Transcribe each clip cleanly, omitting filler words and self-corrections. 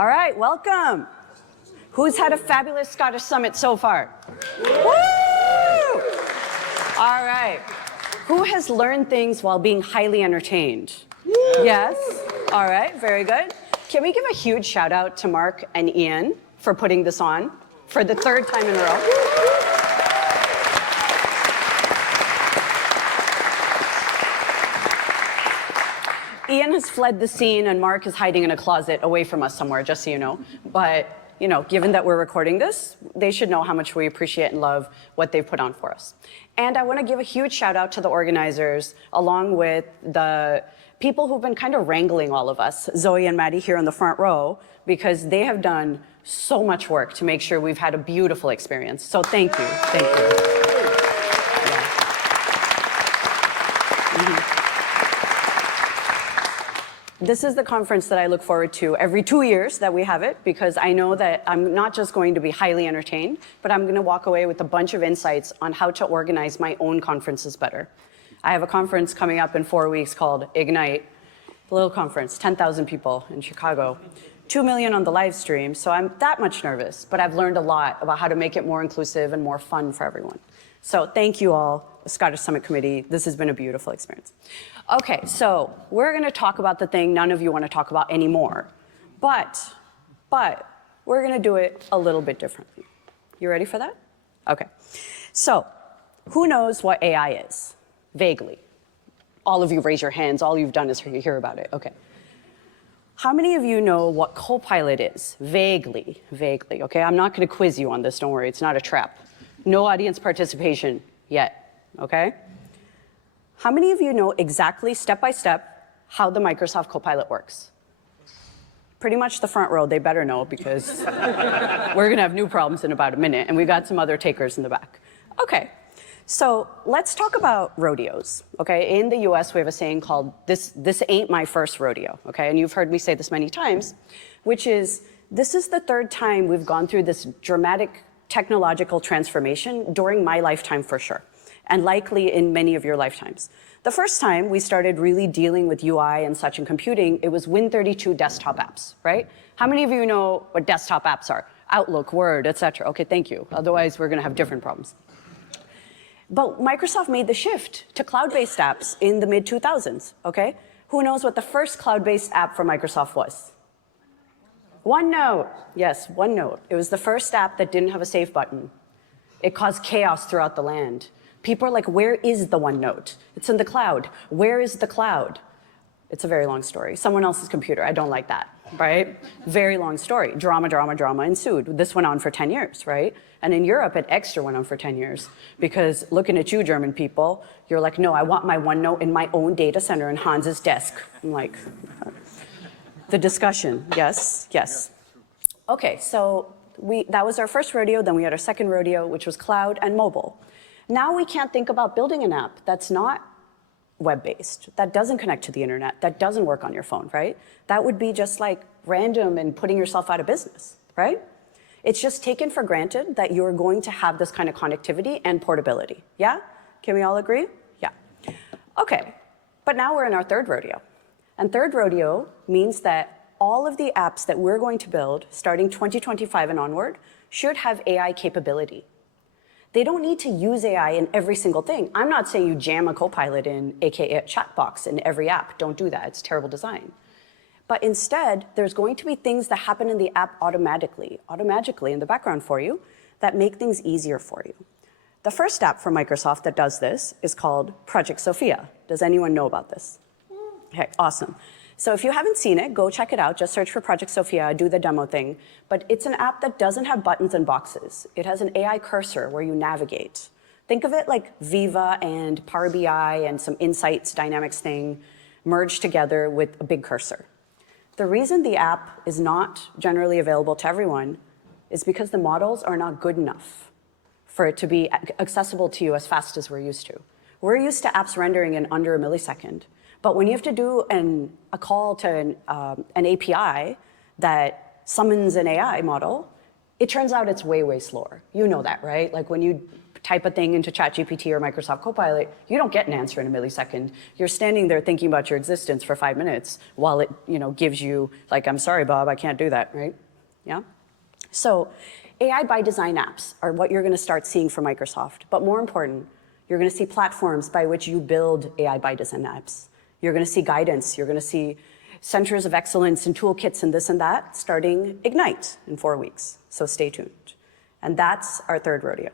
All right, welcome. Who's had a fabulous Scottish Summit so far? Woo! All right. Who has learned things while being highly entertained? Yes. All right, very good. Can we give a huge shout out to Mark and Ian for putting this on for the third time in a row? Ian has fled the scene and Mark is hiding in a closet away from us somewhere, just so you know. But, you know, given that we're recording this, they should know how much we appreciate and love what they've put on for us. And I want to give a huge shout out to the organizers, along with the people who've been kind of wrangling all of us, Zoe and Maddie here in the front row, because they have done so much work to make sure we've had a beautiful experience. So thank you, thank you. This is the conference that I look forward to every 2 years that we have it, because I know that I'm not just going to be highly entertained, but I'm going to walk away with a bunch of insights on how to organize my own conferences better. I have a conference coming up in 4 weeks called Ignite, a little conference, 10,000 people in Chicago, 2 million on the live stream, so I'm that much nervous, but I've learned a lot about how to make it more inclusive and more fun for everyone. So thank you all, the Scottish Summit Committee. This has been a beautiful experience. Okay, so we're going to talk about the thing none of you want to talk about anymore, but we're going to do it a little bit differently. You ready for that? Okay. So who knows what AI is? Vaguely. All of you raise your hands. All you've done is hear about it. Okay. How many of you know what Copilot is? Vaguely, vaguely. Okay, I'm not going to quiz you on this. Don't worry, it's not a trap. No audience participation yet, okay? How many of you know exactly, step by step, how the Microsoft Copilot works? Pretty much the front row, they better know, because we're gonna have new problems in about a minute, and we got some other takers in the back. Okay, so let's talk about rodeos, okay? In the US, we have a saying called, this ain't my first rodeo, okay? And you've heard me say this many times, which is, this is the third time we've gone through this dramatic technological transformation during my lifetime for sure, and likely in many of your lifetimes. The first time we started really dealing with UI and such in computing, it was Win32 desktop apps, right? How many of you know what desktop apps are? Outlook, Word, etc. Okay, thank you. Otherwise, we're gonna have different problems. But Microsoft made the shift to cloud-based apps in the mid-2000s, okay? Who knows what the first cloud-based app for Microsoft was? OneNote, yes, OneNote. It was the first app that didn't have a save button. It caused chaos throughout the land. People are like, where is the OneNote? It's in the cloud. Where is the cloud? It's a very long story. Someone else's computer, I don't like that, right? Very long story. Drama, drama, drama ensued. This went on for 10 years, right? And in Europe, it extra went on for 10 years. Because looking at you, German people, you're like, no, I want my OneNote in my own data center in Hans's desk. I'm like, the discussion, yes, yes. Okay, so that was our first rodeo, then we had our second rodeo, which was cloud and mobile. Now we can't think about building an app that's not web-based, that doesn't connect to the internet, that doesn't work on your phone, right? That would be just like random and putting yourself out of business, right? It's just taken for granted that you're going to have this kind of connectivity and portability, yeah? Can we all agree? Yeah. Okay, but now we're in our third rodeo. And third rodeo means that all of the apps that we're going to build, starting 2025 and onward, should have AI capability. They don't need to use AI in every single thing. I'm not saying you jam a Copilot in, AKA a chat box, in every app. Don't do that, it's terrible design. But instead, there's going to be things that happen in the app automatically in the background for you, that make things easier for you. The first app from Microsoft that does this is called Project Sophia. Does anyone know about this? Okay, awesome. So if you haven't seen it, go check it out. Just search for Project Sophia, do the demo thing. But it's an app that doesn't have buttons and boxes. It has an AI cursor where you navigate. Think of it like Viva and Power BI and some Insights Dynamics thing merged together with a big cursor. The reason the app is not generally available to everyone is because the models are not good enough for it to be accessible to you as fast as we're used to. We're used to apps rendering in under a millisecond. But when you have to do a call to an API that summons an AI model, it turns out it's way, way slower. You know that, right? Like when you type a thing into ChatGPT or Microsoft Copilot, you don't get an answer in a millisecond. You're standing there thinking about your existence for 5 minutes while it, gives you, like, I'm sorry, Bob, I can't do that, right? Yeah? So AI by design apps are what you're going to start seeing from Microsoft. But more important, you're going to see platforms by which you build AI by design apps. You're going to see guidance. You're going to see centers of excellence and toolkits and this and that starting Ignite in 4 weeks. So stay tuned. And that's our third rodeo.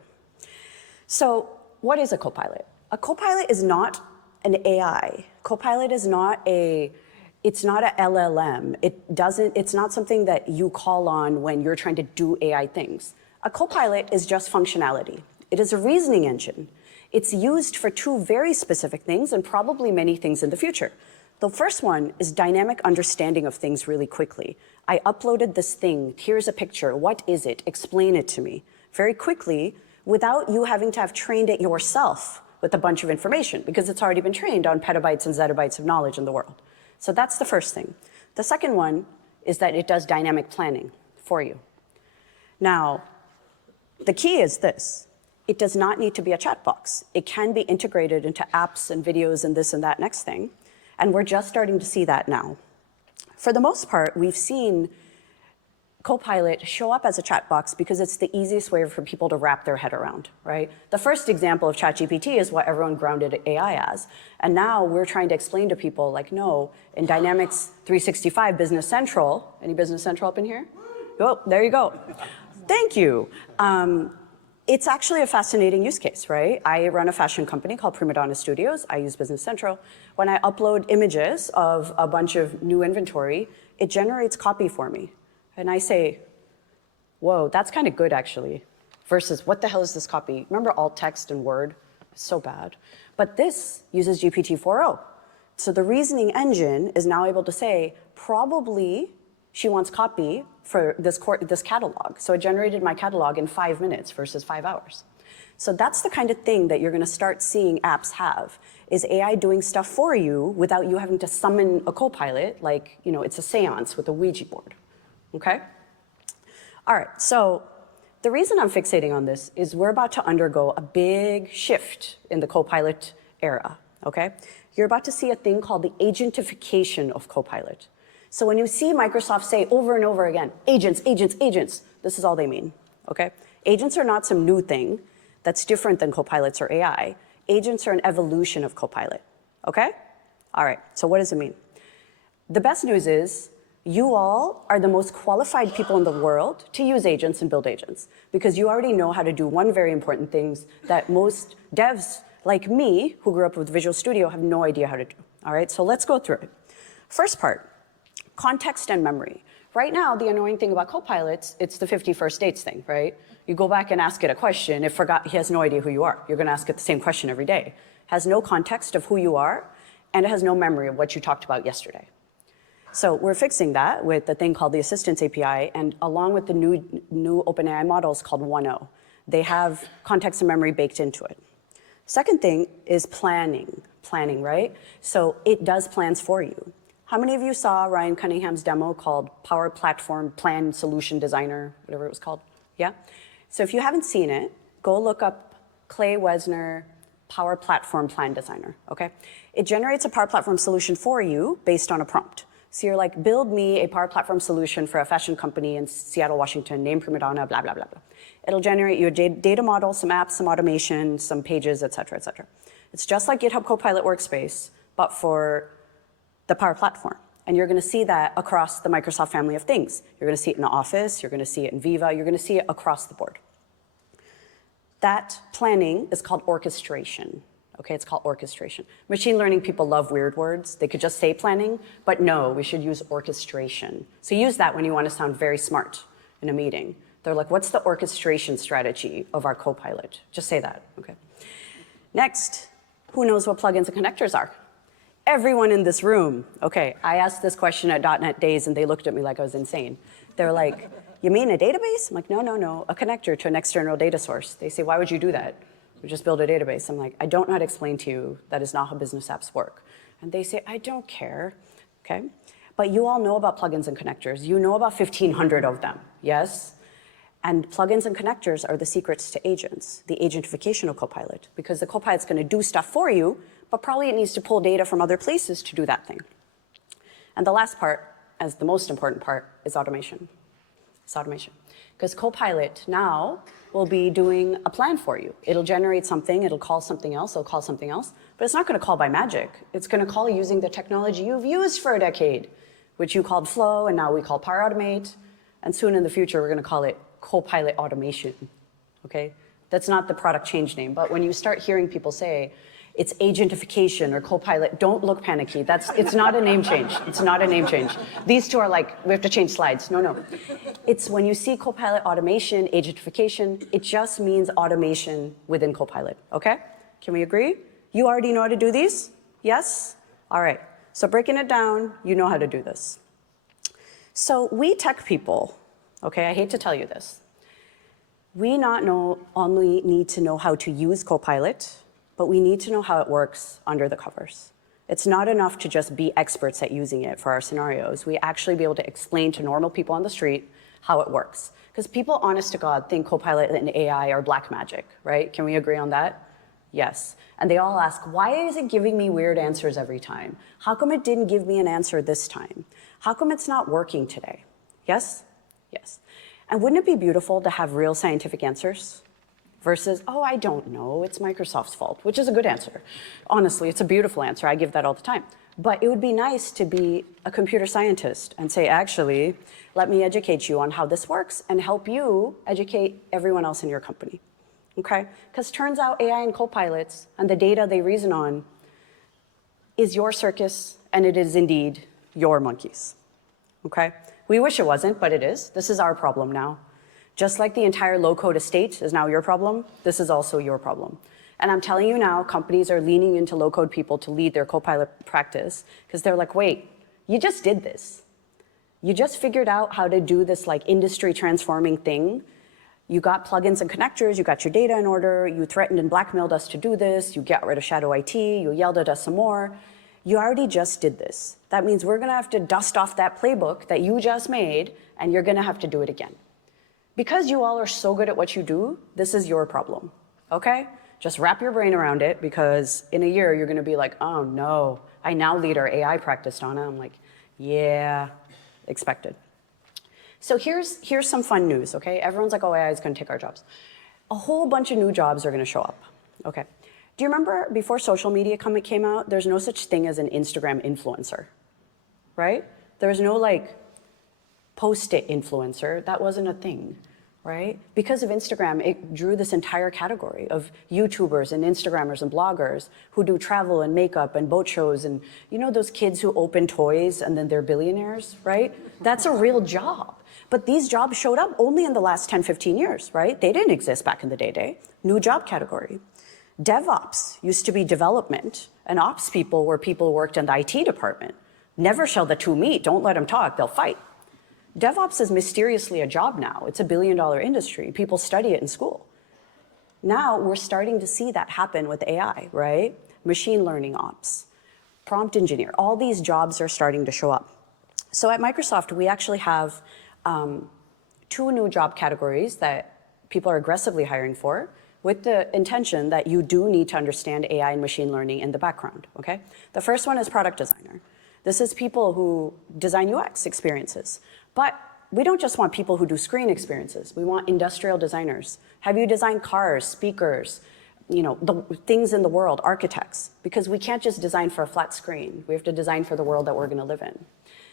So what is a Copilot? A Copilot is not an AI. Copilot is not it's not a LLM. It's not something that you call on when you're trying to do AI things. A Copilot is just functionality. It is a reasoning engine. It's used for 2 very specific things and probably many things in the future. The first one is dynamic understanding of things really quickly. I uploaded this thing, here's a picture, what is it? Explain it to me. Very quickly, without you having to have trained it yourself with a bunch of information, because it's already been trained on petabytes and zettabytes of knowledge in the world. So that's the first thing. The second one is that it does dynamic planning for you. Now, the key is this. It does not need to be a chat box. It can be integrated into apps and videos and this and that next thing. And we're just starting to see that now. For the most part, we've seen Copilot show up as a chat box because it's the easiest way for people to wrap their head around, right? The first example of ChatGPT is what everyone grounded AI as. And now we're trying to explain to people, like, no, in Dynamics 365 Business Central, any Business Central up in here? Oh, there you go. Thank you. It's actually a fascinating use case, right? I run a fashion company called Dona Studios. I use Business Central. When I upload images of a bunch of new inventory, it generates copy for me. And I say, whoa, that's kind of good, actually, versus what the hell is this copy? Remember alt text and Word? It's so bad. But this uses GPT-4o. So the reasoning engine is now able to say, probably she wants copy for this catalog. So it generated my catalog in 5 minutes versus 5 hours. So that's the kind of thing that you're going to start seeing apps have, is AI doing stuff for you without you having to summon a Copilot like, it's a seance with a Ouija board. Okay? All right, so the reason I'm fixating on this is we're about to undergo a big shift in the Copilot era, okay? You're about to see a thing called the agentification of Copilot. So when you see Microsoft say over and over again, agents, agents, agents, this is all they mean, okay? Agents are not some new thing that's different than Copilots or AI. Agents are an evolution of Copilot, okay? All right, so what does it mean? The best news is you all are the most qualified people in the world to use agents and build agents, because you already know how to do one very important thing that most devs like me, who grew up with Visual Studio, have no idea how to do. All right, so let's go through it. First part, context and memory. Right now, the annoying thing about Copilots, it's the 51st dates thing, right? You go back and ask it a question, it has no idea who you are. You're going to ask it the same question every day. It has no context of who you are, and it has no memory of what you talked about yesterday. So we're fixing that with the thing called the Assistance API, and along with the new OpenAI models called 1.0. They have context and memory baked into it. Second thing is planning, right? So it does plans for you. How many of you saw Ryan Cunningham's demo called Power Platform Plan Solution Designer, whatever it was called? Yeah? So if you haven't seen it, go look up Clay Wesner Power Platform Plan Designer, okay? It generates a Power Platform solution for you based on a prompt. So you're like, build me a Power Platform solution for a fashion company in Seattle, Washington, named Dona, blah, blah, blah, blah. It'll generate you a data model, some apps, some automation, some pages, et cetera, et cetera. It's just like GitHub Copilot Workspace, but for the Power Platform. And you're going to see that across the Microsoft family of things. You're going to see it in Office, you're going to see it in Viva, you're going to see it across the board. That planning is called orchestration. Okay, it's called orchestration. Machine learning people love weird words. They could just say planning, but no, we should use orchestration. So use that when you want to sound very smart in a meeting. They're like, what's the orchestration strategy of our Copilot? Just say that, okay? Next, who knows what plugins and connectors are? Everyone in this room. Okay, I asked this question at .NET Days, and they looked at me like I was insane. They're like, you mean a database? I'm like, no, a connector to an external data source. They say, why would you do that? We just build a database. I'm like, I don't know how to explain to you that is not how business apps work. And they say, I don't care, okay? But you all know about plugins and connectors. You know about 1,500 of them, yes? And plugins and connectors are the secrets to agents, the agentification of Copilot, because the Copilot's going to do stuff for you, but probably it needs to pull data from other places to do that thing. And the last part, as the most important part, is automation. It's automation. Because Copilot now will be doing a plan for you. It'll generate something, it'll call something else, it'll call something else, but it's not going to call by magic. It's going to call using the technology you've used for a decade, which you called Flow, and now we call Power Automate, and soon in the future we're going to call it Copilot Automation, okay? That's not the product change name, but when you start hearing people say, it's agentification or Copilot, don't look panicky. It's not a name change. It's not a name change. These two are like, we have to change slides. No, no. It's when you see Copilot automation, agentification, it just means automation within Copilot, okay? Can we agree? You already know how to do these? Yes? All right. So breaking it down, you know how to do this. So we tech people, okay, I hate to tell you this, we not only need to know how to use Copilot, but we need to know how it works under the covers. It's not enough to just be experts at using it for our scenarios. We actually be able to explain to normal people on the street how it works. Because people, honest to God, think Copilot and AI are black magic, right? Can we agree on that? Yes. And they all ask, why is it giving me weird answers every time? How come it didn't give me an answer this time? How come it's not working today? Yes? Yes. And wouldn't it be beautiful to have real scientific answers? Versus, oh, I don't know, it's Microsoft's fault, which is a good answer. Honestly, it's a beautiful answer. I give that all the time. But it would be nice to be a computer scientist and say, actually, let me educate you on how this works and help you educate everyone else in your company, okay? Because turns out AI and copilots and the data they reason on is your circus, and it is indeed your monkeys, okay? We wish it wasn't, but it is. This is our problem now. Just like the entire low-code estate is now your problem, this is also your problem. And I'm telling you now, companies are leaning into low-code people to lead their Copilot practice because they're like, wait, you just did this. You just figured out how to do this like industry transforming thing. You got plugins and connectors, you got your data in order, you threatened and blackmailed us to do this, you got rid of shadow IT, you yelled at us some more. You already just did this. That means we're gonna have to dust off that playbook that you just made, and you're gonna have to do it again. Because you all are so good at what you do, this is your problem, okay? Just wrap your brain around it, because in a year, you're gonna be like, oh no, I now lead our AI practice, Dona. I'm like, yeah, expected. So here's some fun news, okay? Everyone's like, oh, AI is gonna take our jobs. A whole bunch of new jobs are gonna show up, okay? Do you remember before social media came out, there's no such thing as an Instagram influencer, right? There was no like, post-it influencer, that wasn't a thing, right? Because of Instagram, it drew this entire category of YouTubers and Instagrammers and bloggers who do travel and makeup and boat shows, and you know those kids who open toys and then they're billionaires, right? That's a real job. But these jobs showed up only in the last 10, 15 years, right? They didn't exist back in the day. New job category. DevOps used to be development, and ops people were people who worked in the IT department. Never shall the two meet. Don't let them talk, they'll fight. DevOps is mysteriously a job now. It's a billion-dollar industry. People study it in school. Now we're starting to see that happen with AI, right? Machine learning ops, prompt engineer, all these jobs are starting to show up. So at Microsoft, we actually have 2 new job categories that people are aggressively hiring for, with the intention that you do need to understand AI and machine learning in the background, okay? The first one is product designer. This is people who design UX experiences. But we don't just want people who do screen experiences. We want industrial designers. Have you designed cars, speakers, you know, the things in the world, architects? Because we can't just design for a flat screen. We have to design for the world that we're going to live in.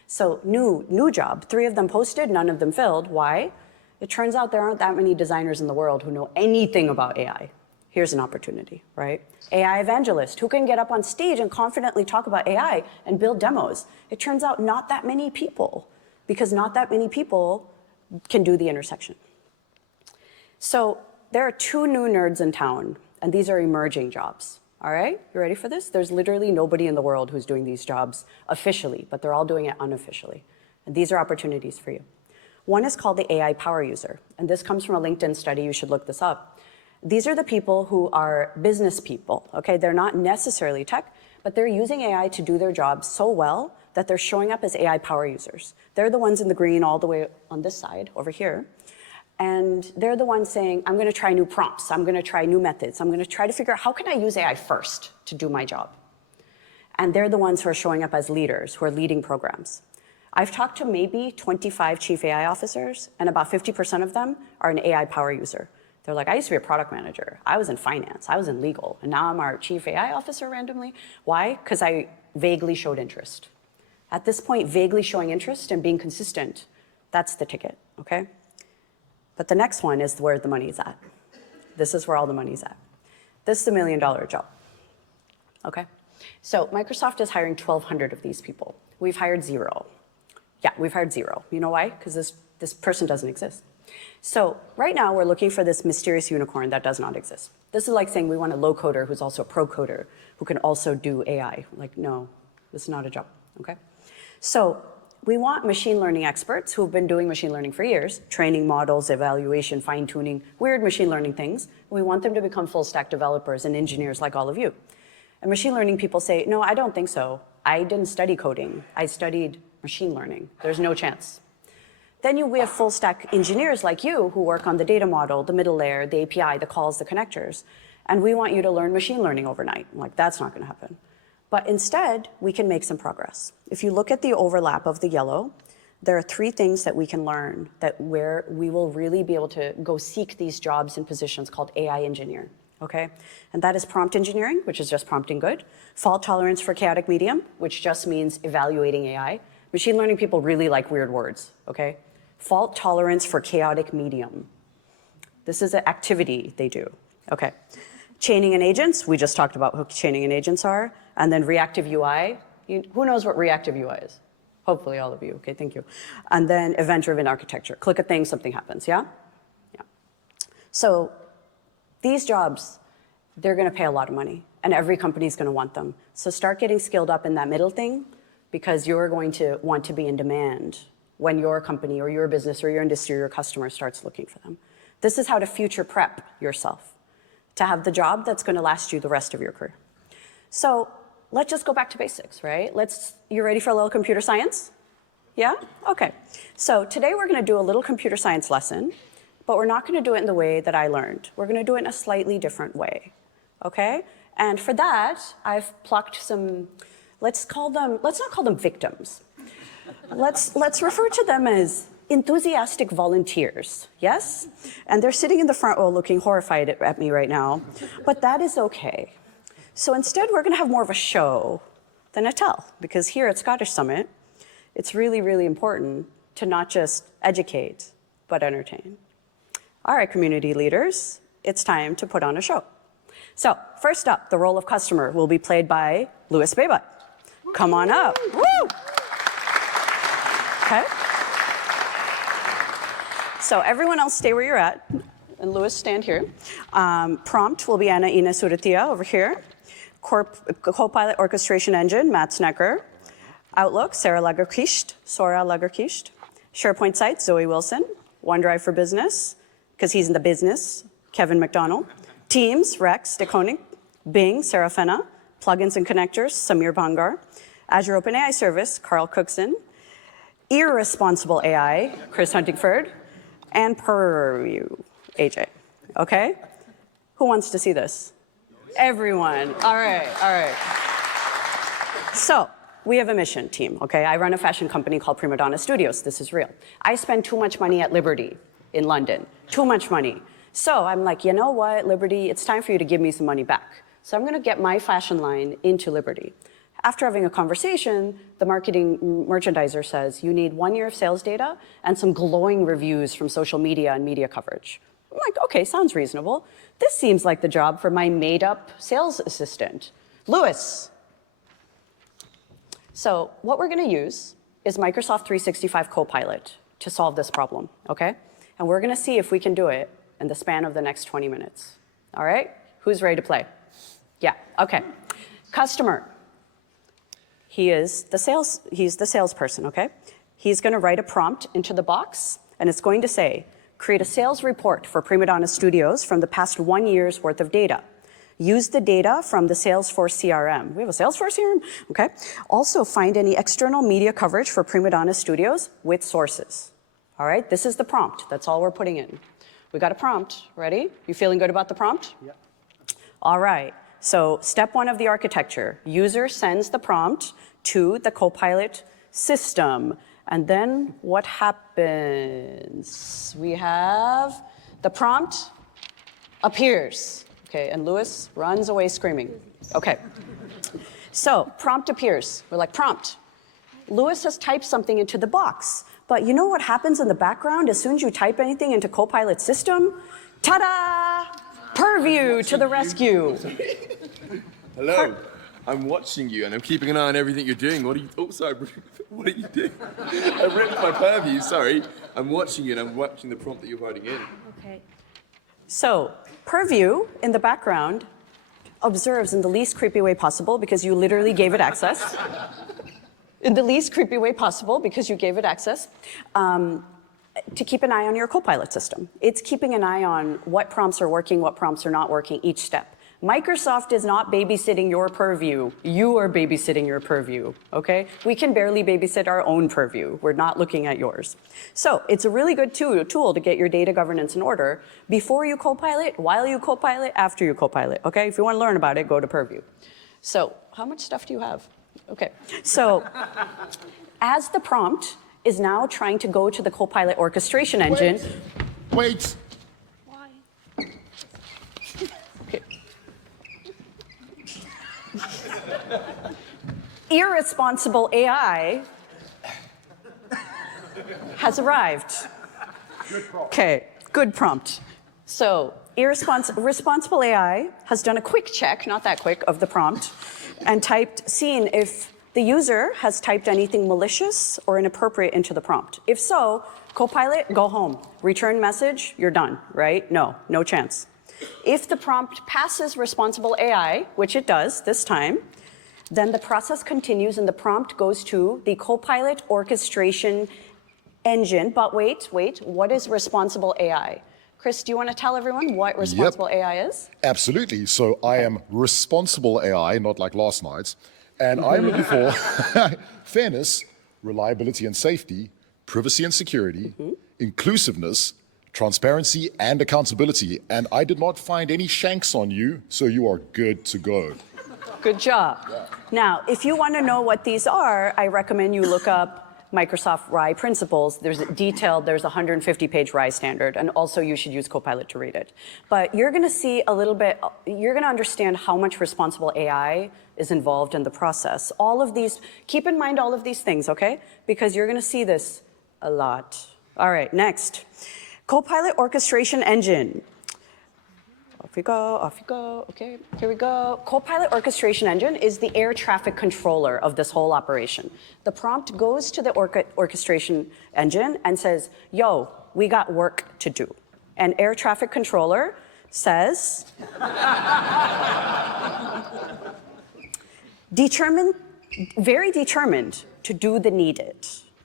So new job, 3 of them posted, none of them filled. Why? It turns out there aren't that many designers in the world who know anything about AI. Here's an opportunity, right? AI evangelist, who can get up on stage and confidently talk about AI and build demos. It turns out not that many people, because not that many people can do the intersection. So there are 2 new nerds in town, and these are emerging jobs, all right? You ready for this? There's literally nobody in the world who's doing these jobs officially, but they're all doing it unofficially. And these are opportunities for you. One is called the AI power user, and this comes from a LinkedIn study. You should look this up. These are the people who are business people, okay? They're not necessarily tech, but they're using AI to do their jobs so well that they're showing up as AI power users. They're the ones in the green all the way on this side over here. And they're the ones saying, I'm going to try new prompts. I'm going to try new methods. I'm going to try to figure out how can I use AI first to do my job. And they're the ones who are showing up as leaders, who are leading programs. I've talked to maybe 25 chief AI officers, and about 50% of them are an AI power user. They're like, I used to be a product manager. I was in finance. I was in legal. And now I'm our chief AI officer randomly. Why? Because I vaguely showed interest. At this point, vaguely showing interest and being consistent, that's the ticket, okay? But the next one is where the money's at. This is where all the money's at. This is the $1 million job, okay? So Microsoft is hiring 1,200 of these people. We've hired 0. Yeah, we've hired 0. You know why? Because this person doesn't exist. So right now, we're looking for this mysterious unicorn that does not exist. This is like saying we want a low coder who's also a pro coder who can also do AI. Like, no, this is not a job, okay? So we want machine learning experts who have been doing machine learning for years, training models, evaluation, fine-tuning, weird machine learning things. We want them to become full-stack developers and engineers like all of you. And machine learning people say, no, I don't think so. I didn't study coding. I studied machine learning. There's no chance. Then we have full-stack engineers like you who work on the data model, the middle layer, the API, the calls, the connectors. And we want you to learn machine learning overnight. I'm like, that's not going to happen. But instead, we can make some progress. If you look at the overlap of the yellow, there are 3 things that we can learn that where we will really be able to go seek these jobs and positions called AI engineer, okay? And that is prompt engineering, which is just prompting good, fault tolerance for chaotic medium, which just means evaluating AI. Machine learning people really like weird words, okay? Fault tolerance for chaotic medium. This is an activity they do, okay? Chaining and agents, we just talked about who chaining and agents are. And then reactive UI, who knows what reactive UI is? Hopefully all of you, okay, thank you. And then event-driven architecture. Click a thing, something happens, yeah? Yeah. So these jobs, they're gonna pay a lot of money, and every company's gonna want them. So start getting skilled up in that middle thing, because you're going to want to be in demand when your company or your business or your industry or your customer starts looking for them. This is how to future prep yourself to have the job that's going to last you the rest of your career. So let's just go back to basics, right? You ready for a little computer science? Yeah? Okay. So today we're going to do a little computer science lesson, but we're not going to do it in the way that I learned. We're going to do it in a slightly different way, okay? And for that, I've plucked some, let's not call them victims. Let's refer to them as enthusiastic volunteers, yes? And they're sitting in the front row looking horrified at me right now, but that is okay. So instead, we're gonna have more of a show than a tell, because here at Scottish Summit, it's really, really important to not just educate, but entertain. All right, community leaders, it's time to put on a show. So first up, the role of customer will be played by Louis Baybutt. Come on up. Woo! Okay. So everyone else stay where you're at, and Louis, stand here. Prompt will be Anna Ina Suratia over here. Copilot orchestration engine, Matt Snecker. Outlook, Sora Lagerkist. SharePoint site, Zoe Wilson. OneDrive for Business, because he's in the business, Kevin McDonald. Teams, Rex DeKoning. Bing, Sarah Fenna. Plugins and connectors, Samir Bangar. Azure OpenAI Service, Carl Cookson. Irresponsible AI, Chris Huntingford. And Purview, AJ, okay? Who wants to see this? Everyone, all right, all right. So, we have a mission, team, okay? I run a fashion company called Prima Donna Studios, this is real. I spend too much money at Liberty in London, too much money. So I'm like, you know what, Liberty, it's time for you to give me some money back. So I'm gonna get my fashion line into Liberty. After having a conversation, the marketing merchandiser says, you need 1 year of sales data and some glowing reviews from social media and media coverage. I'm like, okay, sounds reasonable. This seems like the job for my made-up sales assistant, Louis. So what we're gonna use is Microsoft 365 Copilot to solve this problem, okay? And we're gonna see if we can do it in the span of the next 20 minutes. All right, who's ready to play? Yeah, okay. Customer. He's the salesperson, okay? He's gonna write a prompt into the box, and it's going to say, create a sales report for Prima Donna Studios from the past 1 year's worth of data. Use the data from the Salesforce CRM. We have a Salesforce CRM? Okay. Also find any external media coverage for Prima Donna Studios with sources. All right, this is the prompt. That's all we're putting in. We got a prompt. Ready? You feeling good about the prompt? Yeah. All right. So step 1 of the architecture, user sends the prompt to the Copilot system. And then what happens? We have the prompt appears. Okay, and Lewis runs away screaming. Okay. So prompt appears. We're like, prompt. Lewis has typed something into the box. But you know what happens in the background as soon as you type anything into Copilot system? Ta-da! Purview to the rescue. Hello. I'm watching you and I'm keeping an eye on everything you're doing. What are you, oh, sorry, what are you doing? I ripped my purview, sorry. I'm watching you and I'm watching the prompt that you're writing in. Okay. So Purview in the background observes in the least creepy way possible because you literally gave it access. In the least creepy way possible because you gave it access. To keep an eye on your Copilot system. It's keeping an eye on what prompts are working, what prompts are not working each step. Microsoft is not babysitting your purview. You are babysitting your purview, okay? We can barely babysit our own purview. We're not looking at yours. So it's a really good tool to get your data governance in order before you Copilot, while you Copilot, after you Copilot, okay? If you want to learn about it, go to Purview. So how much stuff do you have? Okay, so as the prompt is now trying to go to the Copilot orchestration engine. Wait. Why? Okay. Irresponsible AI has arrived. Good prompt. Okay, good prompt. So responsible AI has done a quick check, not that quick, of the prompt, and seen if the user has typed anything malicious or inappropriate into the prompt. If so, Copilot, go home. Return message, you're done, right? No chance. If the prompt passes responsible AI, which it does this time, then the process continues and the prompt goes to the Copilot orchestration engine. But wait, what is responsible AI? Chris, do you want to tell everyone what responsible AI is? Absolutely. So I am responsible AI, not like last night's. And I'm looking for fairness, reliability and safety, privacy and security, inclusiveness, transparency and accountability. And I did not find any shanks on you, so you are good to go. Good job. Yeah. Now, if you want to know what these are, I recommend you look up Microsoft RAI principles. There's a 150-page RAI standard, and also you should use Copilot to read it. But you're going to see a little bit, you're going to understand how much responsible AI is involved in the process. All of these, keep in mind all of these things, okay? Because you're going to see this a lot. All right, next. Copilot orchestration engine. Off you go, okay, here we go. Copilot orchestration engine is the air traffic controller of this whole operation. The prompt goes to the orchestration engine and says, yo, we got work to do. And air traffic controller says, very determined to do the needed,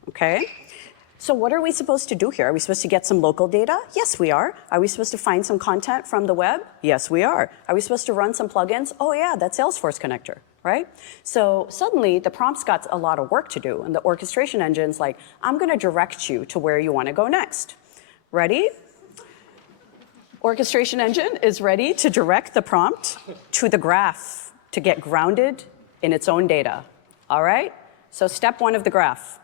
okay? So what are we supposed to do here? Are we supposed to get some local data? Yes, we are. Are we supposed to find some content from the web? Yes, we are. Are we supposed to run some plugins? Oh yeah, that's Salesforce connector, right? So suddenly the prompt's got a lot of work to do, and the orchestration engine's like, I'm gonna direct you to where you wanna go next. Ready? Orchestration engine is ready to direct the prompt to the graph to get grounded in its own data, all right? So step 1 of the graph.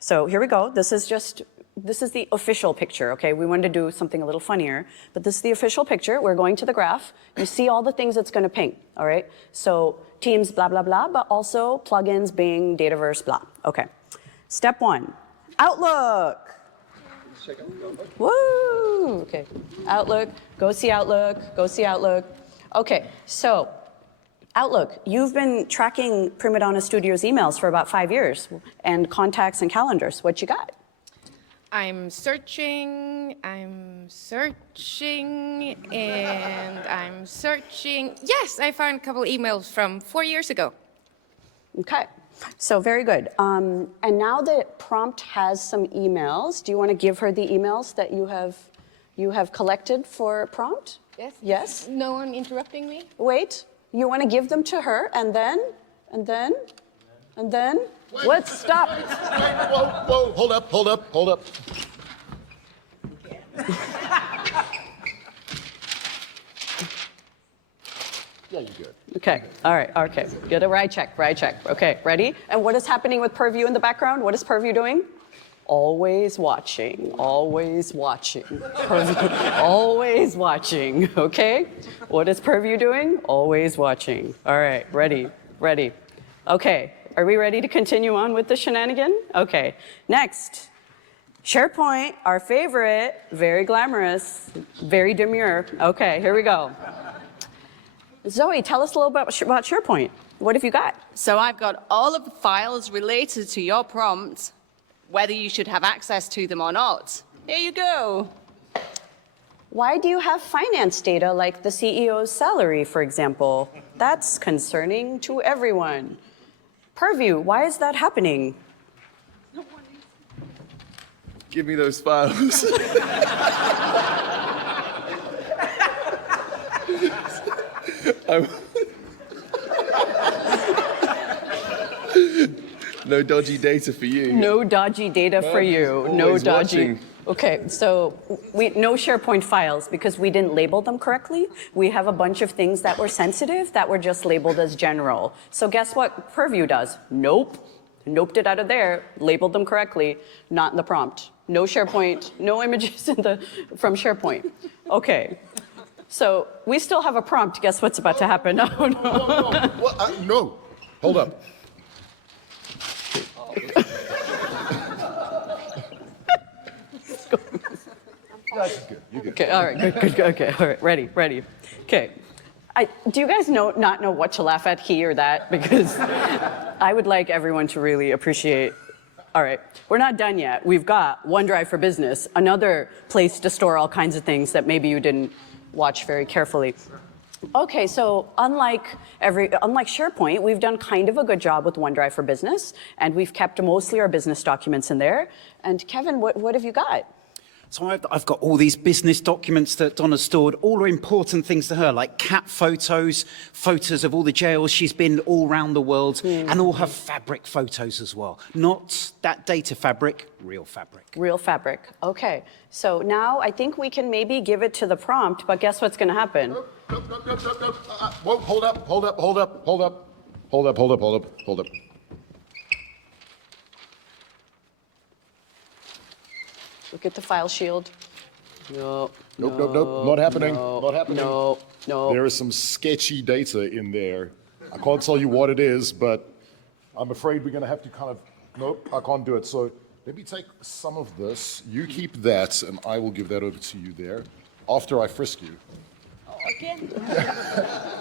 So here we go. This is the official picture, okay? We wanted to do something a little funnier, but this is the official picture. We're going to the graph. You see all the things it's going to ping, all right? So Teams, blah, blah, blah, but also plugins, Bing, Dataverse, blah. Okay. Step 1, Outlook. Woo! Okay. Outlook, go see Outlook, go see Outlook. Okay, so Outlook, you've been tracking Prima Donna Studio's emails for about 5 years, and contacts and calendars. What you got? I'm searching, and I'm searching. Yes, I found a couple emails from 4 years ago. Okay, so very good. And now that prompt has some emails, do you want to give her the emails that you have collected for prompt? Yes. Yes? No one interrupting me? Wait. You want to give them to her, and then? Wait. Let's stop. Wait, whoa, hold up. Yeah, you're good. Okay, all right, okay. Get a right check. Okay, ready? And what is happening with Purview in the background? What is Purview doing? Always watching. Purview, always watching, okay? What is Purview doing? Always watching. All right, ready. Okay, are we ready to continue on with the shenanigan? Okay, next. SharePoint, our favorite, very glamorous, very demure. Okay, here we go. Zoe, tell us a little bit about SharePoint. What have you got? So I've got all of the files related to your prompt, whether you should have access to them or not. Here you go. Why do you have finance data like the CEO's salary, for example? That's concerning to everyone. Purview, why is that happening? Give me those files. No dodgy data for you. No dodgy data for you. No Always dodgy. watching. Okay, so no SharePoint files because we didn't label them correctly. We have a bunch of things that were sensitive that were just labeled as general. So guess what Purview does? Nope. Noped it out of there, labeled them correctly, not in the prompt. No SharePoint, no images from SharePoint. Okay. So we still have a prompt. Guess what's about to happen? Oh, no. No. Hold up. That's good. You're good. Okay, all right, good. Okay, all right, ready. Okay. Do you guys not know what to laugh at, he or that? Because I would like everyone to really appreciate. All right, we're not done yet. We've got OneDrive for Business, another place to store all kinds of things that maybe you didn't watch very carefully. Okay, so unlike SharePoint, we've done kind of a good job with OneDrive for Business, and we've kept mostly our business documents in there. And Kevin, what have you got? So I've got all these business documents that Donna stored, all are important things to her, like cat photos, photos of all the jails she's been all around the world, and all her fabric photos as well. Not that data fabric, real fabric. Real fabric. Okay, so now I think we can maybe give it to the prompt, but guess what's going to happen? Nope. Whoa, hold up. Look at the file shield. Nope. Not happening. Not happening. No. There is some sketchy data in there. I can't tell you what it is, but I'm afraid we're going to have to kind of, nope, I can't do it. So let me take some of this. You keep that, and I will give that over to you there after I frisk you. Oh, again?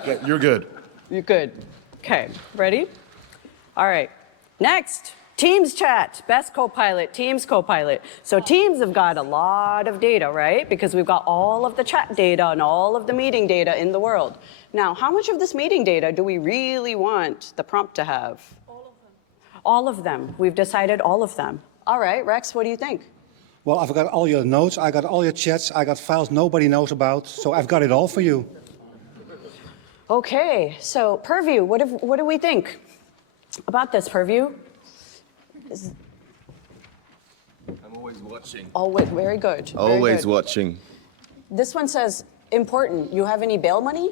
Yeah, you're good. You're good. Okay, ready? All right. Next, Teams chat, best Copilot, Teams Copilot. So Teams have got a lot of data, right? Because we've got all of the chat data and all of the meeting data in the world. Now, how much of this meeting data do we really want the prompt to have? All of them. All of them. We've decided all of them. All right, Rex, what do you think? Well, I've got all your notes, I got all your chats, I got files nobody knows about, so I've got it all for you. Okay, so Purview, what do we think about this, Purview? I'm always watching. Always, very good. Always watching. This one says, important, you have any bail money?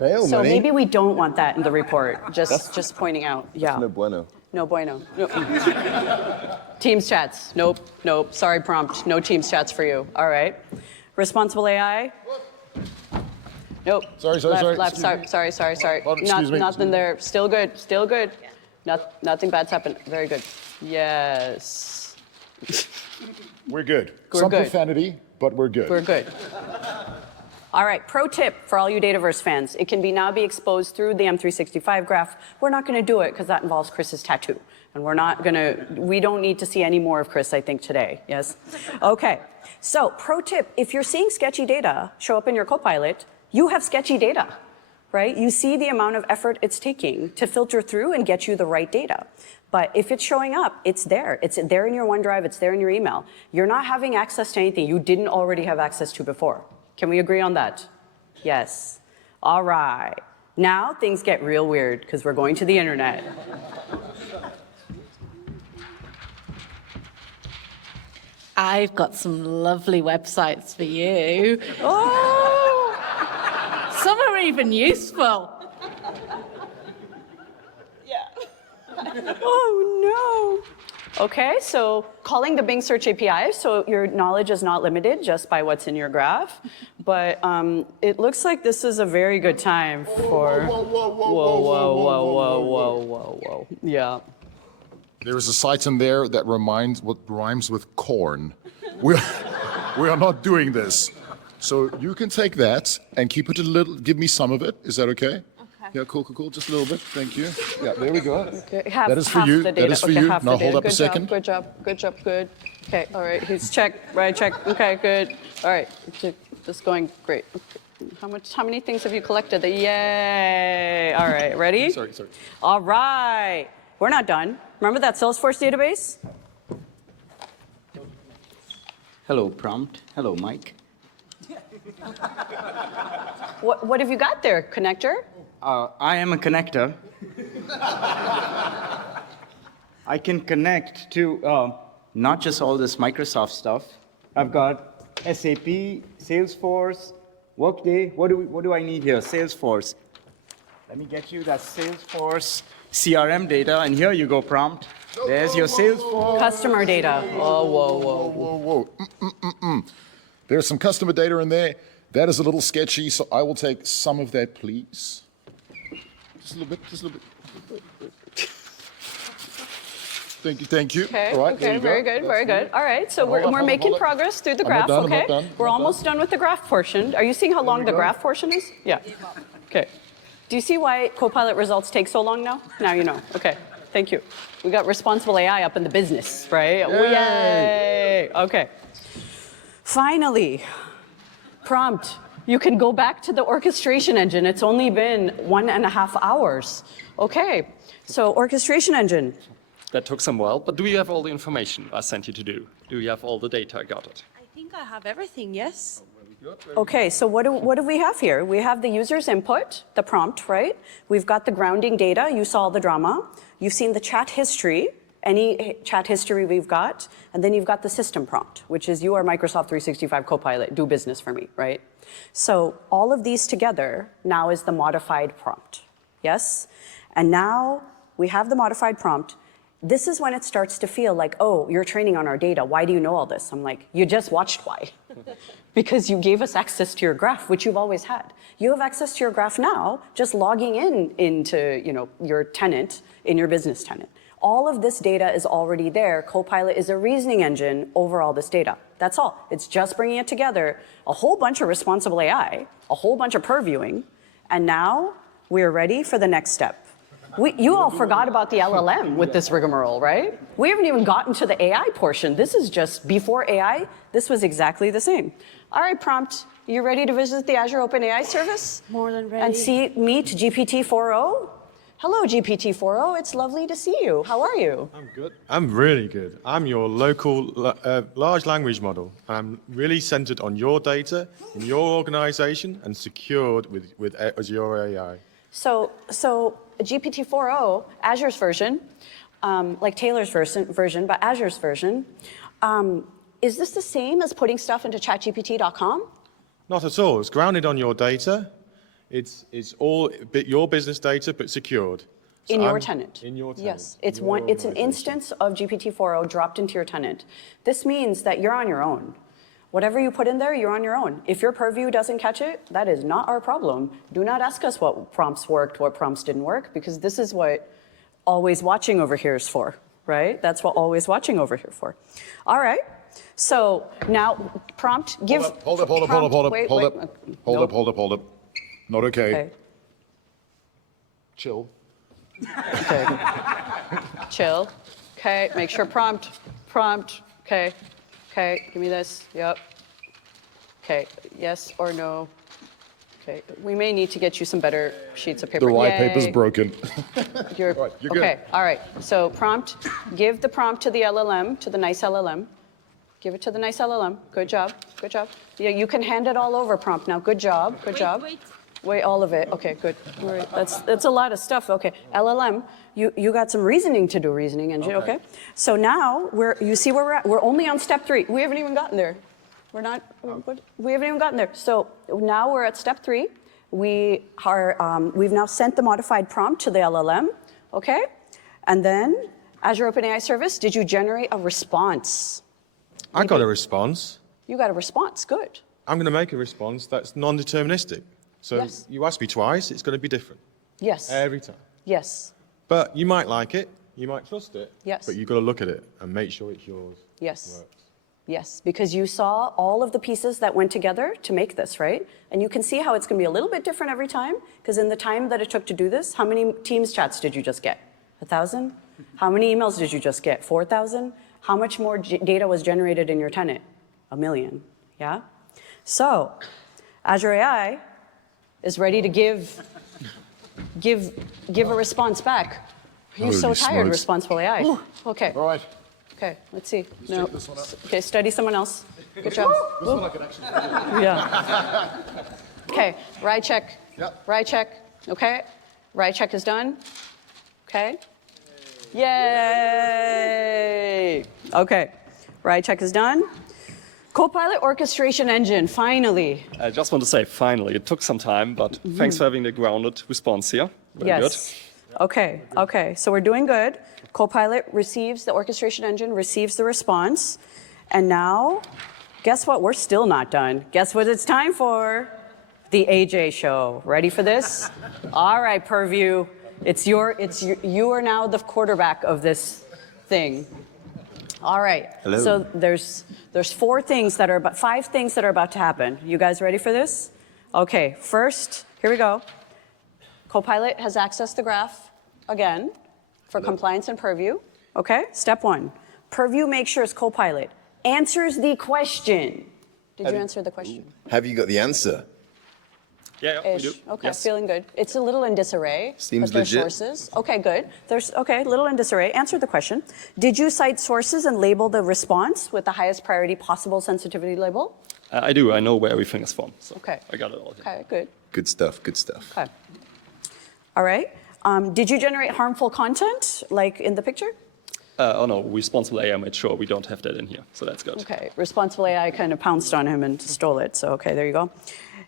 Bail So money? maybe we don't want that in the report, just pointing out, yeah. No bueno. No bueno. No. Teams chats, nope. Sorry, prompt, no Teams chats for you. All right. Responsible AI? Nope. Sorry. Left, sorry. Oh, excuse me. Nothing there, still good. Nothing bad's happened, very good. Yes. We're good. We're Some good. profanity, but we're good. We're good. All right, pro tip for all you Dataverse fans. It can now be exposed through the M365 graph. We're not gonna do it because that involves Chris's tattoo. And we don't need to see any more of Chris, I think, today, yes? Okay, so pro tip, if you're seeing sketchy data show up in your Copilot, you have sketchy data, right? You see the amount of effort it's taking to filter through and get you the right data. But if it's showing up, it's there. It's there in your OneDrive, it's there in your email. You're not having access to anything you didn't already have access to before. Can we agree on that? Yes. All right. Now things get real weird because we're going to the internet. I've got some lovely websites for you. Oh! Some are even useful. Oh no. Okay, so calling the Bing Search API, so your knowledge is not limited just by what's in your graph, but it looks like this is a very good time for. Whoa. Yeah. There is a site in there that rhymes with corn. We are not doing this. So you can take that and keep it a little, give me some of it. Is that okay? Okay. Yeah, cool. Just a little bit. Thank you. Yeah, there we go. Okay, That is for you. That is for you. Now hold up a second. Good job. Okay, all right, he's checked, right, check. Okay, good. All right, just going great. How many things have you collected? Yay. All right, ready? Sorry. All right, we're not done. Remember that Salesforce database? Hello, prompt. Hello, Mike. What have you got there, connector? I am a connector. I can connect to not just all this Microsoft stuff. I've got SAP, Salesforce, Workday. What do I need here? Salesforce. Let me get you that Salesforce CRM data, and here you go, prompt. There's your Salesforce. Customer data. Whoa. There's some customer data in there. That is a little sketchy, so I will take some of that, please. Just a little bit. Thank you. Okay, All right, there okay, you go. very good. All right, so Hold we're up, making hold up. progress through the I'm graph, not done, I'm okay? not done, We're I'm not almost done with the graph portion. Are you seeing how long the we go. graph portion is? Yeah. Okay. Do you see why Copilot results take so long now? Now you know. Okay, thank you. We got responsible AI up in the business, right? Yay! Okay. Finally, prompt. You can go back to the orchestration engine. It's only been 1.5 hours. Okay, so orchestration engine. That took some while, but do you have all the information I sent you to do? Do you have all the data? I got it. I think I have everything, yes. Okay, so what do we have here? We have the user's input, the prompt, right? We've got the grounding data. You saw the drama. You've seen the chat history, any chat history we've got. And then you've got the system prompt, which is you are Microsoft 365 Copilot, do business for me, right? So all of these together now is the modified prompt, yes? And now we have the modified prompt. This is when it starts to feel like, oh, you're training on our data. Why do you know all this? I'm like, you just watched why. Because you gave us access to your graph, which you've always had. You have access to your graph now, just logging into your tenant, in your business tenant. All of this data is already there. Copilot is a reasoning engine over all this data. That's all. It's just bringing it together, a whole bunch of responsible AI, a whole bunch of purviewing, and now we're ready for the next step. You all forgot about the LLM with this rigmarole, right? We haven't even gotten to the AI portion. This is just before AI. This was exactly the same. All right, prompt, you ready to visit the Azure OpenAI service? More than ready. And meet GPT-4o? Hello, GPT-4o. It's lovely to see you. How are you? I'm good. I'm really good. I'm your local large language model. I'm really centered on your data in your organization and secured with Azure AI. So GPT-4o, Azure's version, like Taylor's version, but Azure's version, is this the same as putting stuff into chatgpt.com? Not at all. It's grounded on your data. It's all your business data, but secured. So In your tenant. In your tenant. Yes, it's an instance of GPT-4o dropped into your tenant. This means that you're on your own. Whatever you put in there, you're on your own. If your purview doesn't catch it, that is not our problem. Do not ask us what prompts worked, what prompts didn't work, because this is what always watching over here is for, right? That's what always watching over here for. All right. So now prompt give. Hold up. Not okay. Chill. Okay. Chill. Okay, make sure prompt. Okay, give me this. Yep. Okay, yes or no. Okay, we may need to get you some better sheets of paper. The white Yay. paper's broken. You're good. Okay, all right. So prompt, give the prompt to the LLM, to the nice LLM. Give it to the nice LLM. Good job. Yeah, you can hand it all over, prompt now. Good job. Wait, all of it. Okay, good. All right. That's a lot of stuff. Okay, LLM, you got some reasoning to do, reasoning engine. Okay. So now you see where we're at. We're only on step 3. We haven't even gotten there. We haven't even gotten there. So now we're at step 3. we've now sent the modified prompt to the LLM, okay? And then Azure OpenAI Service, did you generate a response? I got a response. You got a response, good. I'm going to make a response that's non-deterministic. So Yes. you ask me twice, it's going to be different Yes, every time. yes, But you might like it, you might trust it. Yes. But you've got to look at it and make sure it's yours. yes. Works. Yes, because you saw all of the pieces that went together to make this, right? And you can see how it's going to be a little bit different every time, because in the time that it took to do this, how many Teams chats did you just get? 1,000? How many emails did you just get? 4,000? How much more data was generated in your tenant? 1 million, yeah? So, Azure AI is ready to give a response back. You're so Holy tired, smokes. responsible AI. Okay. All right. Okay, let's see. No. check this one out. Okay, study someone else. Good job. This one I can actually do. Yeah. Okay, ride check. Yep. Ride check. Okay. Ride check is done. Okay. Yay! Okay. Ride check is done. Copilot orchestration engine, finally. I just want to say, finally, it took some time, but thanks for having the grounded response here. Very good. Okay, okay. So we're doing good. Copilot receives the orchestration engine, receives the response. And now, guess what? We're still not done. Guess what it's time for? The AJ show. Ready for this? All right, Purview. You are now the quarterback of this thing. All right. Hello. So there's five things that are about to happen. You guys ready for this? Okay. First, here we go. Copilot has accessed the graph again for compliance and Purview. Okay. Step one. Purview makes sure Copilot answers the question. Did you answer the question? Have you got the answer? Yeah, we Ish. do. Okay, Yes. feeling good. It's a little in disarray. Seems but there's legit. sources. Okay, good. Little in disarray. Answer the question. Did you cite sources and label the response with the highest priority possible sensitivity label? I do. I know where everything is from. So Okay. I got it all here. Okay, good. Good stuff, good stuff. Okay. All right. Did you generate harmful content, like in the picture? Oh no, responsible AI made sure we don't have that in here. So that's good. Okay. Responsible AI kind of pounced on him and stole it. So, okay, there you go.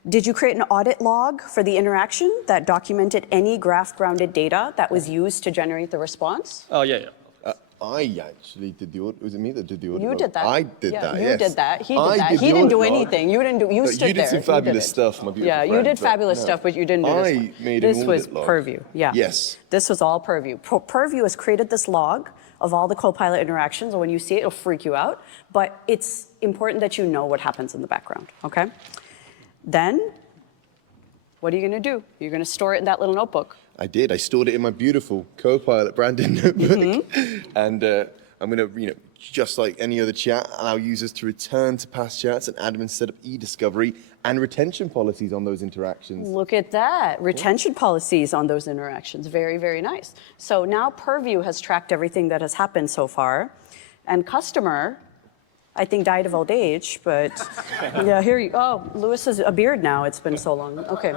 Did you create an audit log for the interaction that documented any graph-grounded data that was used to generate the response? Oh, yeah. I actually did the audit. Was it me that did the audit? You did that. I did that, You yes. did that. He did I that. did He the didn't do audit log. anything. You didn't do. You But stood you did there. some He fabulous it. stuff, my beautiful Yeah, you friend, did but fabulous no. stuff, but you didn't do this I one. made an This was audit log. Purview. Yeah. Yes. This was all Purview. Purview has created this log of all the Copilot interactions, and when you see it, it'll freak you out. But it's important that you know what happens in the background. Okay. Then, what are you going to do? You're going to store it in that little notebook. I did. I stored it in my beautiful Copilot branded notebook. And I'm going to, just like any other chat, allow users to return to past chats and admins set up e-discovery and retention policies on those interactions. Look at that. Retention policies on those interactions. Very, very nice. So now Purview has tracked everything that has happened so far. And customer, I think, died of old age, but yeah, here you oh, Lewis has a beard now. It's been so long. Okay.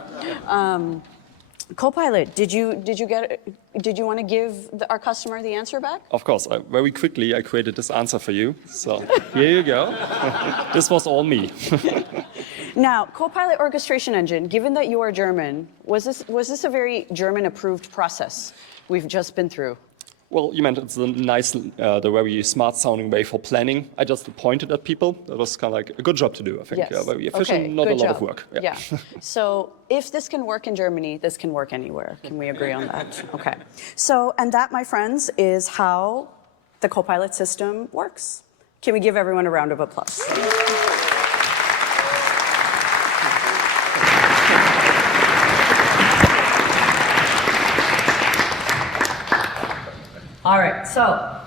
Copilot, did you want to give our customer the answer back? Of course. Very quickly, I created this answer for you. So here you go. This was all me. Now, Copilot orchestration engine, given that you are German, was this a very German-approved process we've just been through? Well, you meant it's the very smart-sounding way for planning. I just pointed at people. That was kind of like a good job to do, I think. Yes. Yeah, very efficient, Okay, not a good lot job. of work. Yeah. So if this can work in Germany, this can work anywhere. Can we agree on that? Okay. So, and that, my friends, is how the Copilot system works. Can we give everyone a round of applause? All right, so